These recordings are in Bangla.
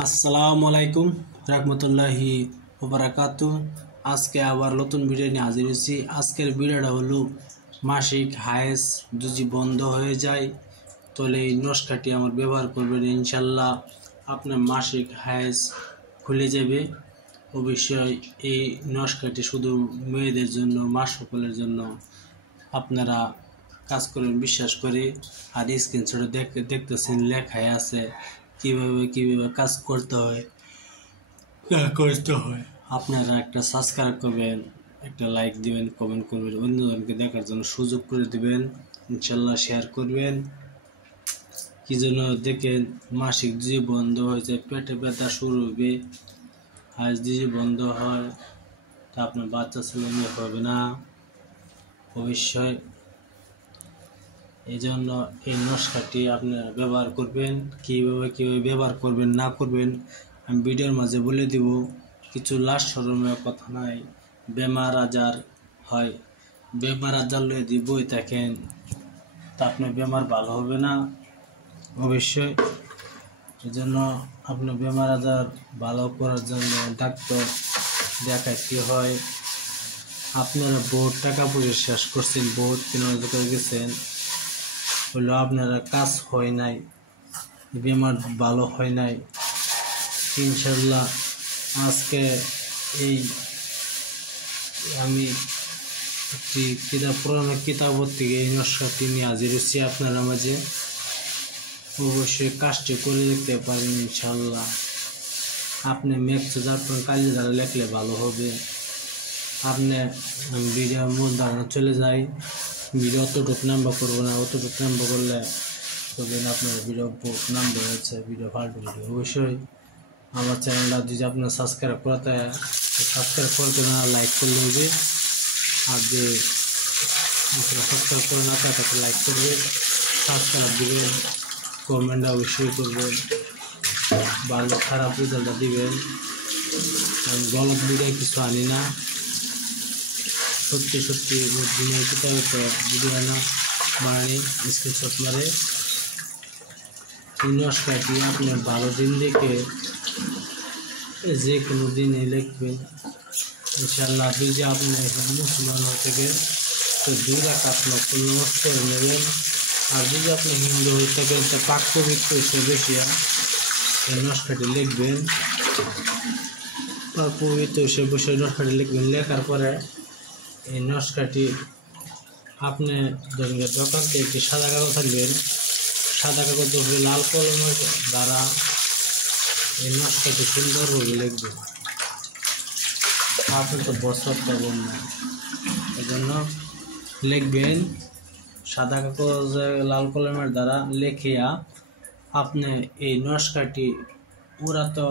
আসসালামু আলাইকুম রাহমাতুল্লাহি ওয়া বারাকাতুহু। আজকে আবার নতুন ভিডিও নিয়ে হাজির হয়েছি। আজকের ভিডিওটা হলো মাসিক হায়েস যদি বন্ধ হয়ে যায় তাহলে এই নস্কাটি আমার ব্যবহার করবেন, ইনশাল্লাহ আপনার মাসিক হায়েস খুলে যাবে। অবশ্যই এই নস্কাটি শুধু মেয়েদের জন্য, মা সকলের জন্য। আপনারা কাজ করবেন বিশ্বাস করে। আর স্ক্রিনশটে দেখতেছেন লেখায় আছে কিভাবে কাজ করতে হয় আপনারা একটা সাবস্ক্রাইব করবেন, একটা লাইক দিবেন, কমেন্ট করবেন, অন্যজনকে দেখার জন্য সুযোগ করে দিবেন, ইনশাল্লাহ শেয়ার করবেন। কি জন্য দেখেন, মাসিক যদি বন্ধ হয়ে যায় পেটে ব্যথা শুরু হবে। হাঁস যদি বন্ধ হয় তা আপনার বাচ্চা ছেলে মেয়ে হবে না অবশ্যই। এই জন্য এই নস্কাটি আপনারা ব্যবহার করবেন। কীভাবে ব্যবহার করবেন না করবেন আমি ভিডিওর মাঝে বলে দিব। কিছু লাশ শরমের কথা নাই, বেমার আজার হয়, বেমার আজার লয়ে দিয়ে বই থাকেন তা আপনার বেমার ভালো হবে না অবশ্যই। এই জন্য আপনার বেমার আজার ভালো করার জন্য ডাক্তার দেখাইতে হয়। আপনারা বহুত টাকা পয়সা শেষ করছেন, বহুত কেনাবেচা করে গেছেন, হলো আপনারা কাজ হয় নাই, বেমার ভালো হয় নাই। ইনশাল্লাহ আজকে এই আমি একটি পুরানো কিতাবর থেকে এই নস্কাটি নিয়ে হাজির হচ্ছি আপনারা মাঝে। অবশ্যই কাজটি করে দেখতে পারেন ইনশাল্লাহ। আপনি মেঘ যার কালি দ্বারা লেখলে ভালো হবে। আপনি ভিডিওর মূল ধারণা চলে যায়, ভিডিও অতটুকু নাম্বার করবো না, অতটুকু নাম্বার করলে তখন আপনার ভিডিও নাম্বার হচ্ছে ভিডিও ফাল্টু ভিডিও। অবশ্যই আমার চ্যানেলটা যদি আপনার সাবস্ক্রাইব করতে সাবস্ক্রাইব করতে না, লাইক করলে হবে। আর যে সাবস্ক্রাইব করে না তাকে লাইক করবেন, সাবস্ক্রাইব দিবেন, কমেন্ট অবশ্যই করবেন, ভালো খারাপ রেজাল্টটা দিবেন। আমি গলত ভিডিও কিছু আনি না, সত্যি দিনের কিতাবে তো ভিডিও না বানানি, স্ক্রিনশট মারে। এই নস্কাটি আপনার ভালো দিন দেখে যে কোনো দিনে লিখবেন ইনশাল্লাহ। যদি আপনি মুসলমান হয়ে থাকেন তো 2 রাকাত নফল নামাজ পড়ে নেবেন। আর যদি আপনি হিন্দু হয়ে থাকেন তো পাক পবিত্র হিসেবে এই নস্কাটি লিখবেন, পাক পবিত্র হিসেবে বসে নস্কাটি লিখবেন। লেখার পরে এই নস্কাটি আপনি ধরেন দোকান থেকে একটি সাদা কাগজ আনবেন, সাদা কাগজ উপরে লাল কলমের দ্বারা এই নস্কাটি সুন্দরভাবে লিখবেন। আপনি তো বছর পাবেন না, এই জন্য লিখবেন সাদা কাগজে লাল কলমের দ্বারা লেখিয়া আপনি এই নস্কাটি পুরা তো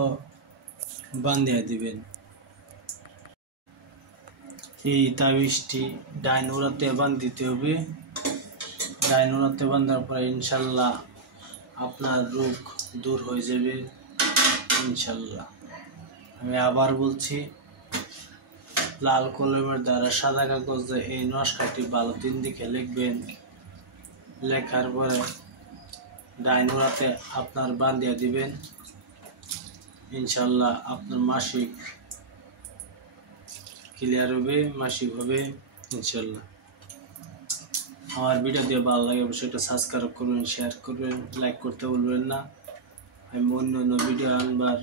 বান্ধিয়া দিবেন। এই তাবিজটি ডাইন উড়াতে বান্ধিতে হবে। ডাইন উড়াতে বাঁধার পরে ইনশাল্লাহ আপনার রোগ দূর হয়ে যাবে ইনশাল্লাহ। আমি আবার বলছি, লাল কলমের দ্বারা সাদা কাগজে এই নস্কাটি ভালো দিন দেখে লিখবেন। লেখার পরে ডাইন উড়াতে আপনার বান্ধিয়া দিবেন, ইনশাল্লাহ আপনার মাসিক ক্লিয়ার হবে, মাসিক হবে ইনশাল্লাহ। আমার ভিডিও দিয়ে ভালো লাগে অবশ্যই একটা সাবস্ক্রাইব করবেন, শেয়ার করবেন, লাইক করতে ভুলবেন না। আমি অন্য ভিডিও আনবার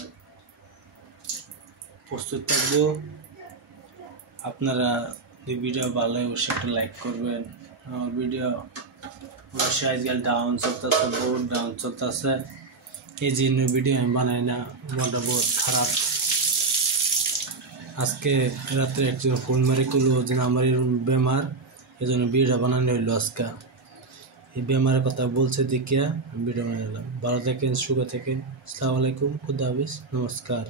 প্রস্তুত থাকবো। আপনারা যদি ভিডিও ভালো লাগে অবশ্যই একটা লাইক করবেন। আমার ভিডিও অবশ্যই আজকাল ডাউন চলতেছে, বহুত ডাউন চলতেছে, এই জন্য ভিডিও আমি বানাই না, মনটা বহুত খারাপ। আজকে রাত্রে একজন ফোন মারি করলো যে আমার এরকম বেমার, এই জন্য ভিডিও বানানো হইলো। আজকে এই বেমারের কথা বলছে দেখিয়া ভিডিও বানালাম। ভালো থাকেন, সুখে থাকেন। আসসালামু আলাইকুম, খুদা হাফেজ, নমস্কার।